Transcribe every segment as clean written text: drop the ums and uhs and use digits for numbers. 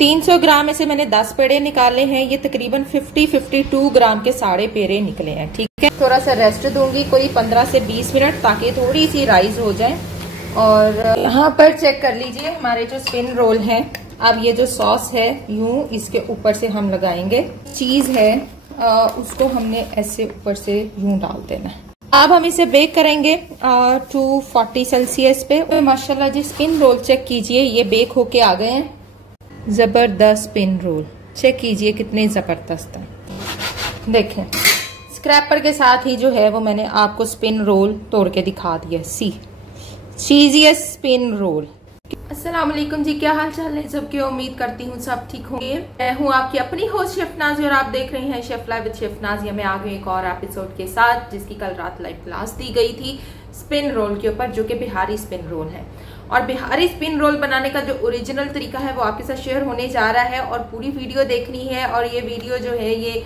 300 ग्राम में से मैंने 10 पेड़े निकाले हैं। ये तकरीबन 52 ग्राम के सारे पेड़े निकले हैं। ठीक है, थोड़ा सा रेस्ट दूंगी कोई 15 से 20 मिनट ताकि थोड़ी सी राइज हो जाए। और यहाँ पर चेक कर लीजिए हमारे जो स्पिन रोल है। अब ये जो सॉस है यूं इसके ऊपर से हम लगाएंगे। चीज है उसको हमने ऐसे ऊपर से यूं डाल देना है। अब हम इसे बेक करेंगे 240 सेल्सियस पे। तो माशाल्लाह जी स्पिन रोल चेक कीजिए, ये बेक होके आ गए हैं। जबरदस्त स्पिन रोल चेक कीजिए कितने जबरदस्त हैं। देखें स्क्रैपर के साथ ही जो है वो मैंने आपको स्पिन रोल तोड़ के दिखा दिया। सी चीजिएस्ट स्पिन रोल। अस्सलाम वालेकुम जी, क्या हाल चाल है सबके। उम्मीद करती हूँ सब ठीक होंगे। मैं हूँ आपकी अपनी होस्ट शेफ नाज़ी और आप देख रहे हैं chef live with chef Nazi. मैं आ गई एक और एपिसोड के साथ जिसकी कल रात लाइव क्लास दी गई थी स्पिन रोल के ऊपर, जो कि बिहारी स्पिन रोल है। और बिहारी स्पिन रोल बनाने का जो ओरिजिनल तरीका है वो आपके साथ शेयर होने जा रहा है और पूरी वीडियो देखनी है। और ये वीडियो जो है ये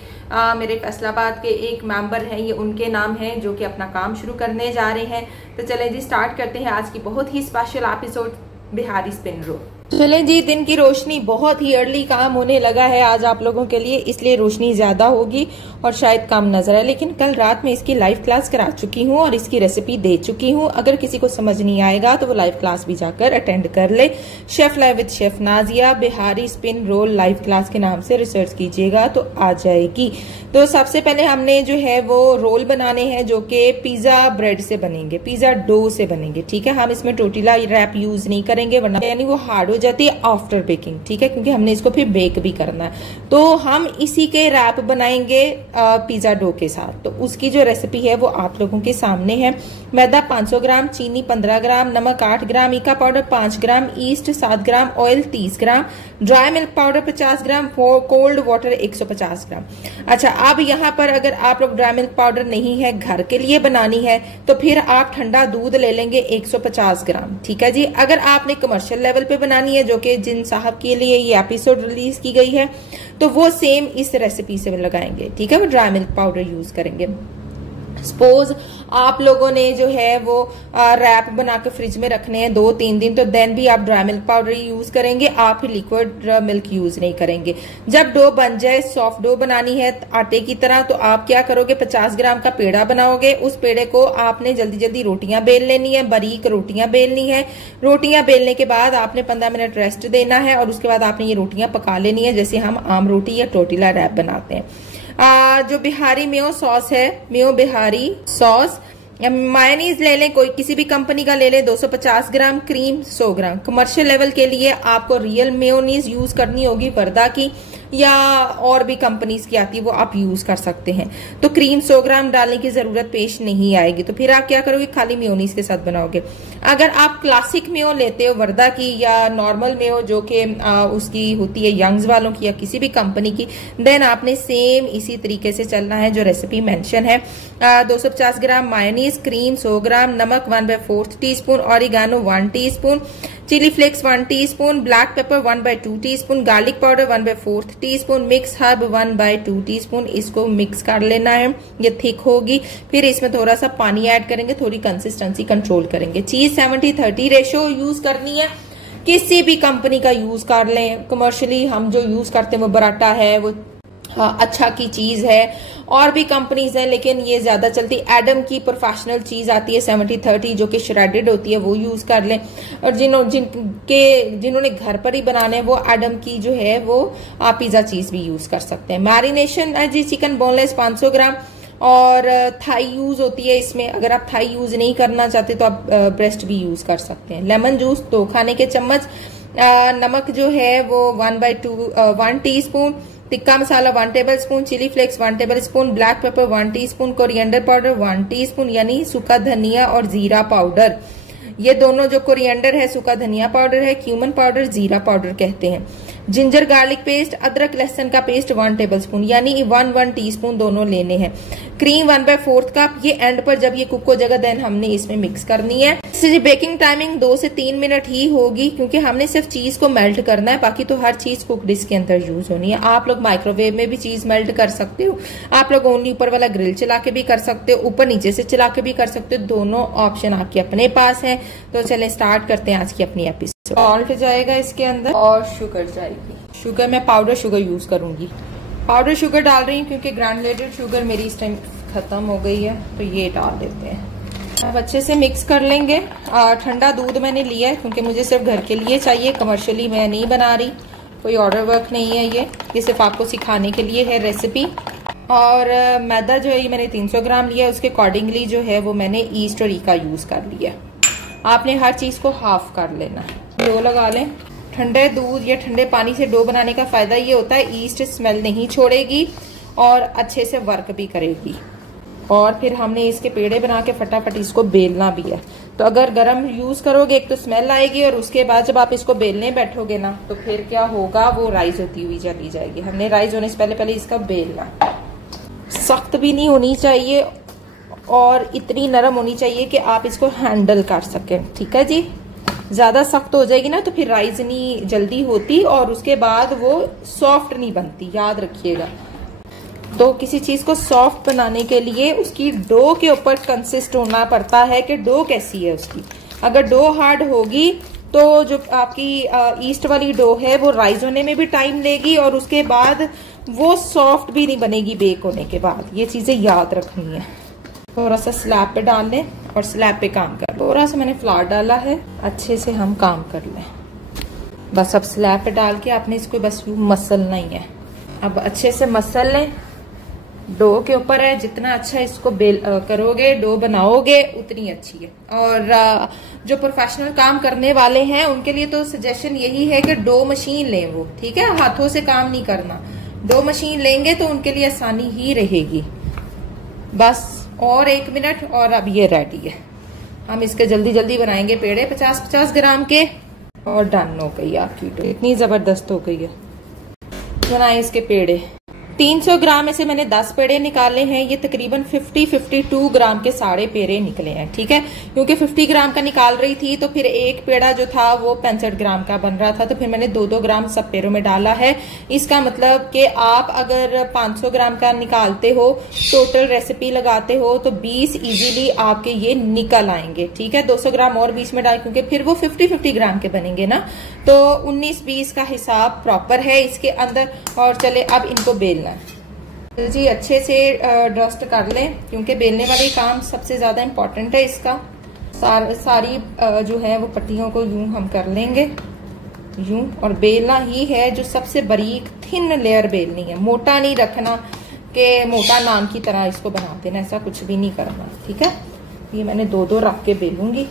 मेरे फैसलाबाद के एक मेंबर हैं, ये उनके नाम है जो कि अपना काम शुरू करने जा रहे हैं। तो चलें जी स्टार्ट करते हैं आज की बहुत ही special episode Bihari spin roll. चलें जी, दिन की रोशनी बहुत ही अर्ली काम होने लगा है आज आप लोगों के लिए, इसलिए रोशनी ज्यादा होगी और शायद कम नजर है। लेकिन कल रात में इसकी लाइव क्लास करा चुकी हूँ और इसकी रेसिपी दे चुकी हूँ। अगर किसी को समझ नहीं आएगा तो वो लाइव क्लास भी जाकर अटेंड कर ले। Chef live with chef Nazia Bihari spin roll live class के नाम से रिसर्च कीजिएगा तो आ जाएगी। तो सबसे पहले हमने जो है वो रोल बनाने हैं जो कि पिज्जा ब्रेड से बनेंगे, पिज्जा डो से बनेंगे। ठीक है, हम इसमें टोर्टिला रैप यूज नहीं करेंगे वरना यानी वो हार्ड हो जाती है आफ्टर बेकिंग। ठीक है, क्योंकि हमने इसको फिर बेक भी करना है। तो हम इसी के रैप बनाएंगे पिज्जा डो के साथ। तो उसकी जो रेसिपी है वो आप लोगों के सामने है। मैदा 500 ग्राम, चीनी 15 ग्राम, नमक 8 ग्राम, ईका पाउडर 5 ग्राम, ईस्ट 7 ग्राम, ऑयल 30 ग्राम, ड्राई मिल्क पाउडर 50 ग्राम, कोल्ड वाटर 150 ग्राम। अच्छा, अब यहाँ पर अगर आप लोग ड्राई मिल्क पाउडर नहीं है, घर के लिए बनानी है तो फिर आप ठंडा दूध ले लेंगे 150 ग्राम। ठीक है जी। अगर आपने कमर्शियल लेवल पे बनानी है, जो कि जिन साहब के लिए ये एपिसोड रिलीज की गई है, तो वो सेम इस रेसिपी से लगाएंगे। ठीक है, वो ड्राई मिल्क पाउडर यूज करेंगे। सपोज आप लोगों ने जो है वो रैप बना के फ्रिज में रखने हैं 2-3 दिन, तो देन भी आप ड्राई मिल्क पाउडर यूज करेंगे, आप फिर लिक्विड मिल्क यूज नहीं करेंगे। जब डो बन जाए, सॉफ्ट डो बनानी है आटे की तरह, तो आप क्या करोगे 50 ग्राम का पेड़ा बनाओगे। उस पेड़े को आपने जल्दी जल्दी रोटियां बेल लेनी है, बारीक रोटियां बेलनी है। रोटियां बेलने के बाद आपने 15 मिनट रेस्ट देना है और उसके बाद आपने ये रोटियां पका लेनी है जैसे हम आम रोटी या टोर्टिला रैप बनाते हैं। जो बिहारी मेयो सॉस है, मेयो बिहारी सॉस, मायोनीज ले लें, कोई किसी भी कंपनी का ले लें 250 ग्राम, क्रीम 100 ग्राम। कमर्शियल लेवल के लिए आपको रियल मेयोनीज यूज करनी होगी, वर्दा की या और भी कंपनीज की आती है वो आप यूज कर सकते हैं। तो क्रीम 100 ग्राम डालने की जरूरत पेश नहीं आएगी। तो फिर आप क्या करोगे, खाली मेयोनीज के साथ बनाओगे। अगर आप क्लासिक मेयो लेते हो वर्दा की या नॉर्मल मेयो जो कि उसकी होती है यंग्स वालों की या किसी भी कंपनी की, देन आपने सेम इसी तरीके से चलना है जो रेसिपी मेंशन है। 250 ग्राम मायोनीज, क्रीम 100 ग्राम, नमक 1/4 teaspoon, oregano 1 teaspoon, chilli flakes 1 teaspoon, black pepper 1/2 teaspoon, garlic powder 1/4 teaspoon, mix herb 1/2 teaspoon. इसको मिक्स कर लेना है, ये थिक होगी। फिर इसमें थोड़ा सा पानी ऐड करेंगे, थोड़ी कंसिस्टेंसी कंट्रोल करेंगे। चीज 70-30 रेशो यूज करनी है, किसी भी कंपनी का यूज कर लें। कमर्शियली हम जो यूज करते हैं वो बराटा है, वो अच्छा की चीज है, और भी कंपनीज हैं लेकिन ये ज्यादा चलती। एडम की प्रोफेशनल चीज आती है 70-30 जो कि श्रेडेड होती है, वो यूज कर लें। और जिन्होंने घर पर ही बनाने हैं वो एडम की जो है वो आप पिज्जा चीज भी यूज कर सकते हैं। मैरिनेशन है जी, चिकन बोनलेस 500 ग्राम और थाई यूज होती है इसमें। अगर आप थाई यूज नहीं करना चाहते तो आप ब्रेस्ट भी यूज कर सकते हैं। लेमन जूस 2 खाने के चम्मच, नमक जो है वो 1 teaspoon, tikka masala 1 tablespoon, chilli flakes 1 tablespoon, black pepper 1 teaspoon, coriander powder 1 teaspoon यानी सूखा धनिया और जीरा पाउडर। ये दोनों जो कोरिएंडर है सूखा धनिया पाउडर है, क्यूमन पाउडर जीरा पाउडर कहते हैं। जिंजर गार्लिक पेस्ट, अदरक लहसुन का पेस्ट 1 टेबल स्पून यानी 1 टीस्पून दोनों लेने हैं। क्रीम 1/4 कप, ये एंड पर जब ये कुक हो जाएगा देन हमने इसमें मिक्स करनी है। इसकी बेकिंग टाइमिंग 2 से 3 मिनट ही होगी क्योंकि हमने सिर्फ चीज को मेल्ट करना है, बाकी तो हर चीज कुकड इसके अंदर यूज होनी है। आप लोग माइक्रोवेव में भी चीज मेल्ट कर सकते हो, आप लोग ओनली ऊपर वाला ग्रिल चला के भी कर सकते हो, ऊपर नीचे से चला के भी कर सकते हो, दोनों ऑप्शन आपके अपने पास है। तो चले स्टार्ट करते हैं आज की अपनी एपिसोड। सॉल्ट जाएगा इसके अंदर और शुगर जाएगी। शुगर मैं पाउडर शुगर यूज करूंगी। पाउडर शुगर डाल रही हूँ क्योंकि ग्रानुलेटेड शुगर मेरी इस टाइम खत्म हो गई है, तो ये डाल देते हैं। अब अच्छे से मिक्स कर लेंगे। ठंडा दूध मैंने लिया है क्योंकि मुझे सिर्फ घर के लिए चाहिए, कमर्शियली मैं नहीं बना रही, कोई ऑर्डर वर्क नहीं है। ये सिर्फ आपको सिखाने के लिए है रेसिपी। और मैदा जो है ये मैंने 300 ग्राम लिया है, उसके अकॉर्डिंगली जो है वो मैंने ईस्ट और ई का यूज कर लिया। आपने हर चीज को हाफ कर लेना है। डो लगा लें। ठंडे दूध या ठंडे पानी से डो बनाने का फायदा ये होता है ईस्ट स्मेल नहीं छोड़ेगी और अच्छे से वर्क भी करेगी। और फिर हमने इसके पेड़े बना के फटाफट इसको बेलना भी है। तो अगर गरम यूज करोगे एक तो स्मेल आएगी, और उसके बाद जब आप इसको बेलने बैठोगे ना तो फिर क्या होगा, वो राइस होती हुई चली जाएगी। हमने राइस होने से पहले इसका बेलना। सख्त भी नहीं होनी चाहिए और इतनी नरम होनी चाहिए कि आप इसको हैंडल कर सकें। ठीक है जी। ज्यादा सख्त हो जाएगी ना तो फिर राइस नहीं जल्दी होती और उसके बाद वो सॉफ्ट नहीं बनती, याद रखिएगा। तो किसी चीज को सॉफ्ट बनाने के लिए उसकी डो के ऊपर कंसिस्ट होना पड़ता है कि डो कैसी है उसकी। अगर डो हार्ड होगी तो जो आपकी ईस्ट वाली डो है वो राइस होने में भी टाइम लेगी और उसके बाद वो सॉफ्ट भी नहीं बनेगी बेक होने के बाद। ये चीजें याद रखनी है। थोड़ा सा स्लैब पे डाल लें और स्लैब पे काम कर। थोड़ा सा मैंने फ्लावर डाला है, अच्छे से हम काम कर लें। बस अब स्लैब पे डाल के आपने इसको बस मसलना ही है। अब अच्छे से मसल लें। डो के ऊपर है, जितना अच्छा इसको करोगे, डो बनाओगे, उतनी अच्छी है। और जो प्रोफेशनल काम करने वाले हैं उनके लिए तो सजेशन यही है कि डो मशीन लें वो। ठीक है, हाथों से काम नहीं करना। डो मशीन लेंगे तो उनके लिए आसानी ही रहेगी। बस और 1 मिनट और अब ये रेडी है। हम इसके जल्दी जल्दी बनाएंगे पेड़े 50-50 ग्राम के। और डन हो गई आपकी डो, इतनी जबरदस्त हो गई है। बनाए इसके पेड़े। 300 ग्राम में से मैंने 10 पेड़े निकाले हैं। ये तकरीबन 50-52 ग्राम के सारे पेड़े निकले हैं। ठीक है, क्योंकि 50 ग्राम का निकाल रही थी तो फिर एक पेड़ा जो था वो 65 ग्राम का बन रहा था, तो फिर मैंने 2-2 ग्राम सब पेड़ों में डाला है। इसका मतलब कि आप अगर 500 ग्राम का निकालते हो, टोटल रेसिपी लगाते हो, तो 20 इजीली आपके ये निकल आएंगे। ठीक है, 200 ग्राम और 20 में डाल, क्योंकि फिर वो 50-50 ग्राम के बनेंगे ना, तो 19-20 का हिसाब प्रॉपर है इसके अंदर। और चले अब इनको बेलना जी। अच्छे से डस्ट कर लें क्योंकि बेलने वाले काम सबसे ज्यादा इम्पोर्टेंट है इसका। सारी जो है वो पट्टियों को यूं हम कर लेंगे, यूं। और बेलना ही है जो सबसे बारीक थिन लेयर बेलनी है। मोटा नहीं रखना कि मोटा नान की तरह इसको बना देना, ऐसा कुछ भी नहीं करना। ठीक है, ये मैंने 2-2 रख के बेलूंगी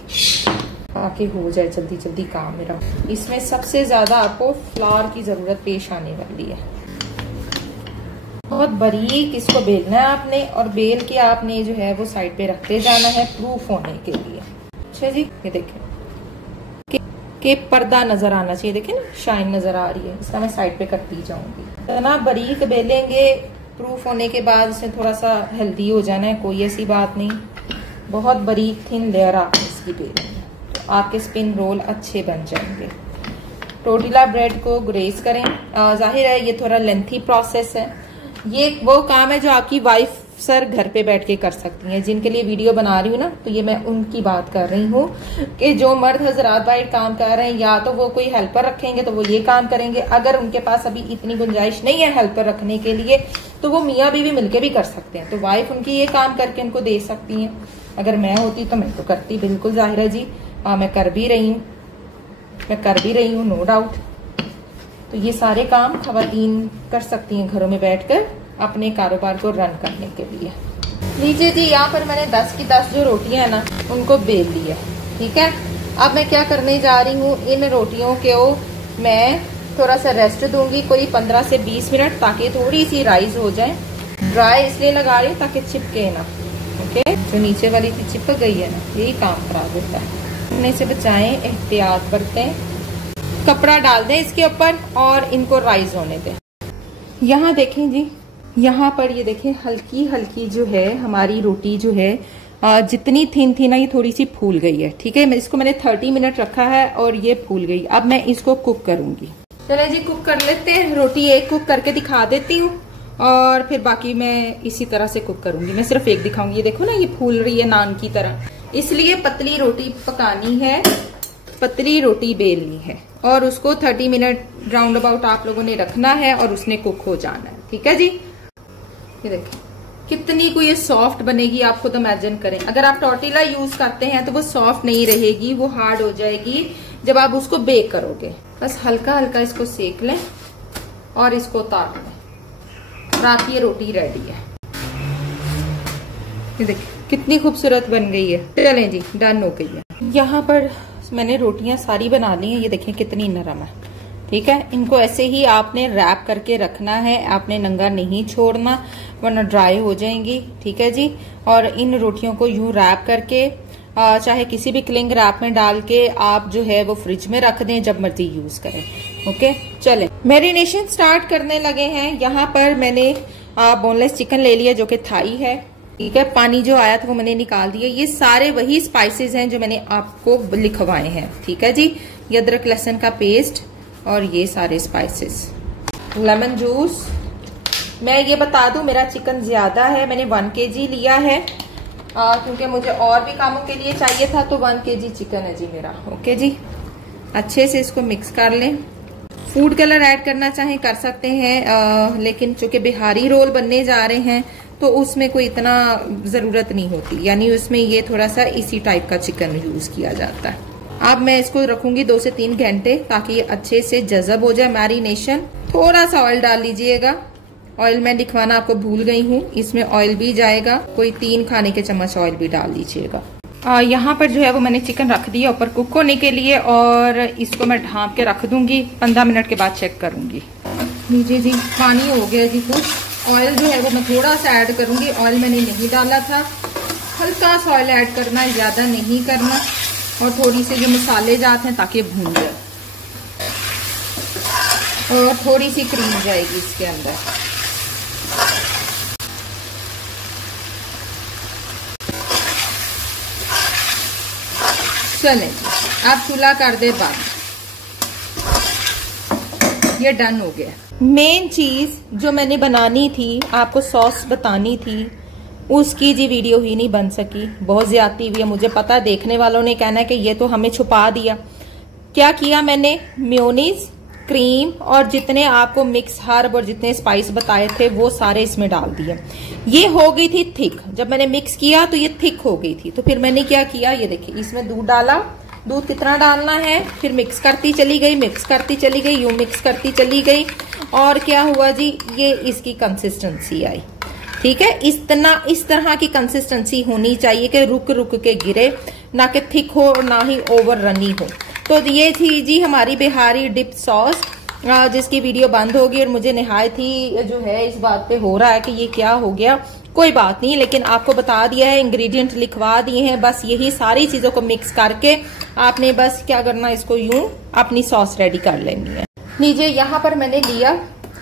ताकि हो जाए जल्दी जल्दी काम मेरा। इसमें सबसे ज्यादा आपको फ्लावर की जरूरत पेश आने वाली है। बहुत बारीक इसको बेलना है आपने, और बेल के आपने जो है वो साइड पे रखते जाना है प्रूफ होने के लिए। अच्छा जी, ये देखें कि पर्दा नजर आना चाहिए। देखें ना, शाइन नजर आ रही है। इसका मैं साइड पे करती जाऊंगी। इतना बारीक बेलेंगे, प्रूफ होने के बाद इसमें थोड़ा सा हेल्दी हो जाना है, कोई ऐसी बात नहीं। बहुत बारीक थिन लेयर आपने इसकी बेलनी है तो आपके स्पिन रोल अच्छे बन जाएंगे। टोर्टिला ब्रेड को ग्रेस करें। जाहिर है ये थोड़ा लेंथी प्रोसेस है। ये वो काम है जो आपकी वाइफ सर घर पे बैठ के कर सकती हैं। जिनके लिए वीडियो बना रही हूँ ना, तो ये मैं उनकी बात कर रही हूँ कि जो मर्द हजरात बाहर काम कर रहे हैं, या तो वो कोई हेल्पर रखेंगे तो वो ये काम करेंगे। अगर उनके पास अभी इतनी गुंजाइश नहीं है हेल्पर रखने के लिए, तो वो मियाँ बीवी मिलके भी कर सकते हैं। तो वाइफ उनकी ये काम करके उनको दे सकती हैं। अगर मैं होती तो मैं तो करती, बिल्कुल जाहिर है जी। मैं कर भी रही हूँ, नो डाउट। तो ये सारे काम खवातीन कर सकती हैं घरों में बैठकर अपने कारोबार को रन करने के लिए। लीजिए जी, यहाँ पर मैंने 10 की 10 जो रोटियां हैं ना, उनको बेल ली है। ठीक है, अब मैं क्या करने जा रही हूँ, इन रोटियों को मैं थोड़ा सा रेस्ट दूंगी, कोई 15 से 20 मिनट, ताकि थोड़ी सी राइज हो जाए। ड्राई इसलिए लगा रही हूँ ताकि चिपके ना। ओके, जो नीचे वाली थी चिपक गई है ना, यही काम खराब होता है। अपने से बचाएं, एहतियात बरतें। कपड़ा डाल दें इसके ऊपर और इनको राइज होने दें। यहाँ देखें जी, यहाँ पर ये देखें हल्की हल्की जो है हमारी रोटी जो है, जितनी थिन थी ना, ये थोड़ी सी फूल गई है। ठीक है, इसको मैंने 30 मिनट रखा है और ये फूल गई। अब मैं इसको कुक करूंगी। चले जी, कुक कर लेते हैं। रोटी एक कुक करके दिखा देती हूँ और फिर बाकी मैं इसी तरह से कुक करूंगी। मैं सिर्फ एक दिखाऊंगी। ये देखो ना, ये फूल रही है नान की तरह। इसलिए पतली रोटी पकानी है, पतली रोटी बेलनी है। और उसको 30 मिनट राउंड अबाउट आप लोगों ने रखना है और उसने कुक हो जाना है। ठीक है जी, ये देखिए कितनी को ये सॉफ्ट बनेगी, आप खुद इमेजिन करें। अगर आप टॉर्टिला यूज करते हैं तो वो सॉफ्ट नहीं रहेगी, वो हार्ड हो जाएगी जब आप उसको बेक करोगे। बस हल्का हल्का इसको सेक लें और इसको उतार लें और आपकी ये रोटी रेडी है। ये देखिए कितनी खूबसूरत बन गई है। चलें जी, डन हो गई है। यहाँ पर मैंने रोटियां सारी बना ली हैं, ये देखें कितनी नरम है। ठीक है, इनको ऐसे ही आपने रैप करके रखना है, आपने नंगा नहीं छोड़ना वरना ड्राई हो जाएंगी। ठीक है जी, और इन रोटियों को यूं रैप करके चाहे किसी भी क्लिंग रैप में डाल के आप जो है वो फ्रिज में रख दें, जब मर्जी यूज करें। ओके, चलें मैरिनेशन स्टार्ट करने लगे हैं। यहाँ पर मैंने बोनलेस चिकन ले लिया जो कि थाई है। ठीक है, पानी जो आया था वो मैंने निकाल दिया। ये सारे वही स्पाइसेस हैं जो मैंने आपको लिखवाए हैं। ठीक है जी, ये अदरक लहसुन का पेस्ट और ये सारे स्पाइसेस, लेमन जूस। मैं ये बता दूं मेरा चिकन ज्यादा है, मैंने 1 kg लिया है क्योंकि मुझे और भी कामों के लिए चाहिए था, तो 1 kg चिकन है जी मेरा। ओके जी, अच्छे से इसको मिक्स कर लें। फूड कलर ऐड करना चाहें कर सकते हैं, लेकिन चूंकि बिहारी रोल बनने जा रहे हैं तो उसमें कोई इतना जरूरत नहीं होती, यानी उसमें ये थोड़ा सा इसी टाइप का चिकन यूज किया जाता है। अब मैं इसको रखूंगी 2 से 3 घंटे ताकि ये अच्छे से जज़ब हो जाए मैरिनेशन। थोड़ा सा ऑयल डाल लीजिएगा, ऑयल मैं दिखवाना आपको भूल गई हूँ, इसमें ऑयल भी जाएगा, कोई 3 खाने के चम्मच ऑयल भी डाल लीजिएगा। यहाँ पर जो है वो मैंने चिकन रख दिया ऊपर कुक होने के लिए और इसको मैं ढांप के रख दूंगी। 15 मिनट के बाद चेक करूंगी। लीजिए जी, पानी हो गया जी कुछ। ऑयल जो है वो मैं थोड़ा सा ऐड करूंगी, ऑयल मैंने नहीं डाला था। हल्का सा ऑयल ऐड करना, ज्यादा नहीं करना, और थोड़ी से जो मसाले जाते हैं ताकि भून जाए, और थोड़ी सी क्रीम जाएगी इसके अंदर। चलें जी, आप चूल्हा कर दे बंद। ये डन हो गया। मेन चीज जो मैंने बनानी थी, आपको सॉस बतानी थी, उसकी जी वीडियो ही नहीं बन सकी। बहुत ज्यादती हुई है, मुझे पता है देखने वालों ने कहना है कि ये तो हमें छुपा दिया। क्या किया मैंने, मेयोनीज, क्रीम और जितने आपको मिक्स हर्ब और जितने स्पाइस बताए थे वो सारे इसमें डाल दिए। ये हो गई थी थिक, जब मैंने मिक्स किया तो ये थिक हो गई थी। तो फिर मैंने क्या किया, ये देखिए इसमें दूध डाला। दूध कितना डालना है, फिर मिक्स करती चली गई, मिक्स करती चली गई, यूं मिक्स करती चली गई, और क्या हुआ जी, ये इसकी कंसिस्टेंसी आई। ठीक है, इस तरह की कंसिस्टेंसी होनी चाहिए कि रुक रुक के गिरे, ना कि थिक हो और ना ही ओवर रनी हो। तो ये थी जी हमारी बिहारी डिप सॉस, जिसकी वीडियो बंद होगी और मुझे निहायत ही जो है इस बात पे हो रहा है कि ये क्या हो गया। कोई बात नहीं, लेकिन आपको बता दिया है, इंग्रेडिएंट लिखवा दिए हैं। बस यही सारी चीजों को मिक्स करके आपने बस क्या करना, इसको यूं अपनी सॉस रेडी कर लेनी है। लीजिए, यहाँ पर मैंने लिया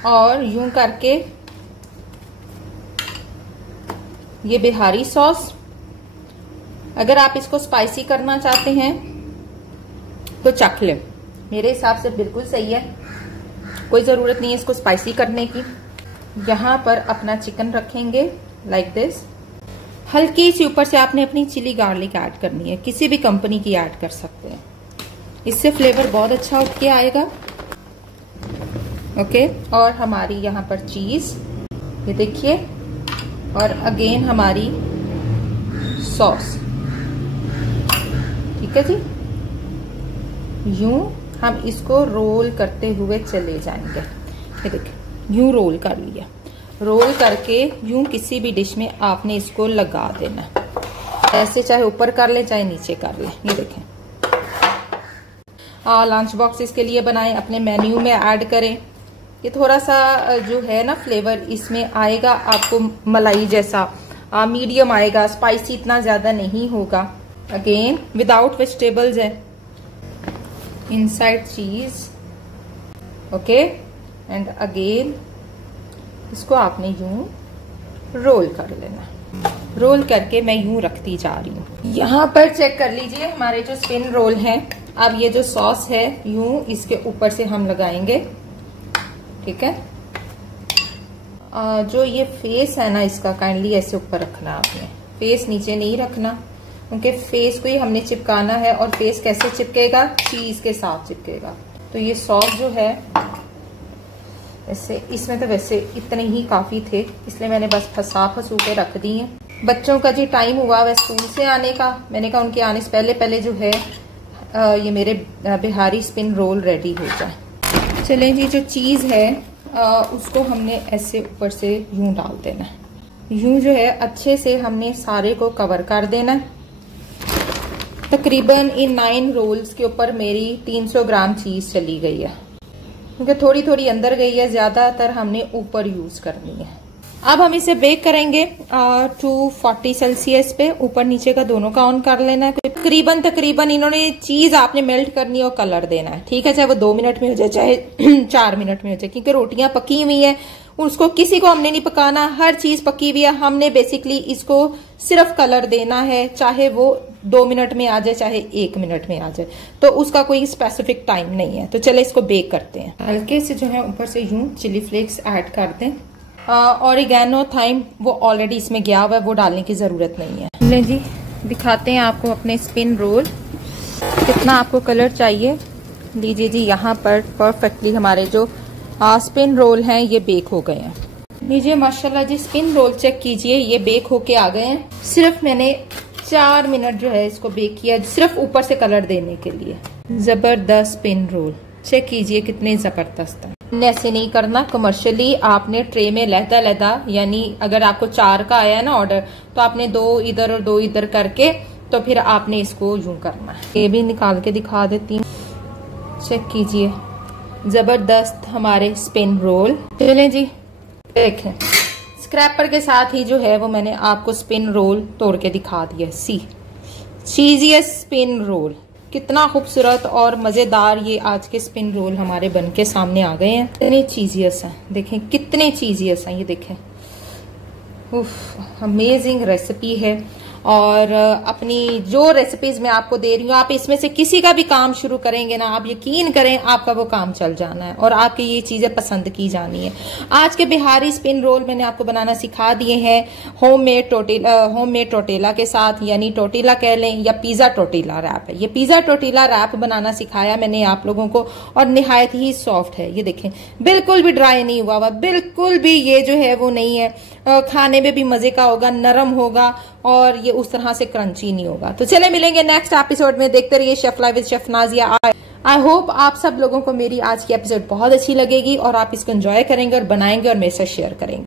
और यूं करके ये बिहारी सॉस। अगर आप इसको स्पाइसी करना चाहते हैं तो चख लें, मेरे हिसाब से बिल्कुल सही है, कोई जरूरत नहीं है इसको स्पाइसी करने की। यहाँ पर अपना चिकन रखेंगे लाइक दिस। हल्की सी ऊपर से आपने अपनी चिली गार्लिक ऐड करनी है, किसी भी कंपनी की ऐड कर सकते हैं, इससे फ्लेवर बहुत अच्छा उठ के आएगा। ओके, और हमारी यहाँ पर चीज, ये देखिए, और अगेन हमारी सॉस। ठीक है जी, यूं हम इसको रोल करते हुए चले जाएंगे। ये देखिए यूं रोल कर लिया, रोल करके यूं किसी भी डिश में आपने इसको लगा देना, ऐसे चाहे ऊपर कर ले चाहे नीचे कर ले। ये देखें, लंच बॉक्स इसके लिए बनाएं, अपने मेन्यू में ऐड करें। ये थोड़ा सा जो है ना फ्लेवर इसमें आएगा आपको मलाई जैसा, मीडियम आएगा, स्पाइसी इतना ज्यादा नहीं होगा। अगेन विदाउट वेजिटेबल्स है, इनसाइड चीज। ओके, एंड अगेन इसको आपने यूं रोल कर लेना। रोल करके मैं यूं रखती जा रही हूँ। यहाँ पर चेक कर लीजिए हमारे जो स्पिन रोल हैं। अब ये जो सॉस है यूं इसके ऊपर से हम लगाएंगे। ठीक है, जो ये फेस है ना इसका काइंडली ऐसे ऊपर रखना आपने, फेस नीचे नहीं रखना, क्योंकि फेस को ही हमने चिपकाना है। और फेस कैसे चिपकेगा, चीज के साथ चिपकेगा। तो ये सॉस जो है ऐसे, इसमें तो वैसे इतने ही काफी थे, इसलिए मैंने बस फंसू के रख दी है। बच्चों का जी टाइम हुआ वह स्कूल से आने का, मैंने कहा उनके आने से पहले पहले जो है ये मेरे बिहारी स्पिन रोल रेडी हो जाए। चलें जी, जो चीज़ है उसको हमने ऐसे ऊपर से यूं डाल देना है, यूं जो है अच्छे से हमने सारे को कवर कर देना है। तकरीबन इन 9 रोल्स के ऊपर मेरी 300 ग्राम चीज़ चली गई है, क्योंकि थोड़ी थोड़ी अंदर गई है, ज़्यादातर हमने ऊपर यूज़ करनी है। अब हम इसे बेक करेंगे 240 सेल्सियस पे, ऊपर नीचे का दोनों का ऑन कर लेना है। तकरीबन इन्होंने चीज आपने मेल्ट करनी है और कलर देना है, ठीक है, चाहे वो 2 मिनट में हो जाए चाहे 4 मिनट में हो जाए, क्योंकि रोटियां पकी हुई है, उसको किसी को हमने नहीं पकाना, हर चीज पकी हुई है, हमने बेसिकली इसको सिर्फ कलर देना है, चाहे वो 2 मिनट में आ जाए चाहे 1 मिनट में आ जाए, तो उसका कोई स्पेसिफिक टाइम नहीं है। तो चले इसको बेक करते हैं। हल्के से जो है ऊपर से यूं चिली फ्लेक्स ऐड कर दें, ऑरिगेनो थाइम वो ऑलरेडी इसमें गया हुआ है, वो डालने की जरूरत नहीं है। ले जी, दिखाते हैं आपको अपने स्पिन रोल, कितना आपको कलर चाहिए। लीजिए जी, यहाँ पर परफेक्टली हमारे जो स्पिन रोल हैं ये बेक हो गए हैं। लीजिए माशाल्लाह जी, स्पिन रोल चेक कीजिए, ये बेक होके आ गए हैं। सिर्फ मैंने 4 मिनट जो है इसको बेक किया, सिर्फ ऊपर से कलर देने के लिए। जबरदस्त स्पिन रोल, चेक कीजिए कितने जबरदस्त है। ऐसे नहीं करना, कमर्शियली आपने ट्रे में लहदा यानी अगर आपको 4 का आया है ना ऑर्डर, तो आपने 2 इधर और 2 इधर करके तो फिर आपने इसको यूं करना है। ये भी निकाल के दिखा देती हूँ, चेक कीजिए, जबरदस्त हमारे स्पिन रोल। चलें जी, देखें स्क्रैपर के साथ ही जो है वो मैंने आपको स्पिन रोल तोड़ के दिखा दिया। सी चीजियस्ट स्पिन रोल, कितना खूबसूरत और मजेदार ये आज के स्पिन रोल हमारे बन के सामने आ गए हैं। कितने चीजियस हैं, देखें कितने चीजियस हैं, ये देखें, उफ अमेजिंग रेसिपी है। और अपनी जो रेसिपीज मैं आपको दे रही हूँ, आप इसमें से किसी का भी काम शुरू करेंगे ना, आप यकीन करें आपका वो काम चल जाना है और आपकी ये चीजें पसंद की जानी है। आज के बिहारी स्पिन रोल मैंने आपको बनाना सिखा दिए हैं होममेड टोटेला के साथ, यानी टोटेला कह लें या पिज्जा टोटेला रैप है। ये पिज्जा टोटेला रैप बनाना सिखाया मैंने आप लोगों को, और निहायत ही सॉफ्ट है। ये देखें बिल्कुल भी ड्राई नहीं हुआ, बिल्कुल भी ये जो है वो नहीं है, खाने में भी मजे का होगा, नरम होगा और ये उस तरह से क्रंची नहीं होगा। तो चले मिलेंगे नेक्स्ट एपिसोड में, देखते रहिए chef live with chef Nazia. I hope आप सब लोगों को मेरी आज की एपिसोड बहुत अच्छी लगेगी और आप इसको एंजॉय करेंगे और बनाएंगे और मेरे साथ शेयर करेंगे।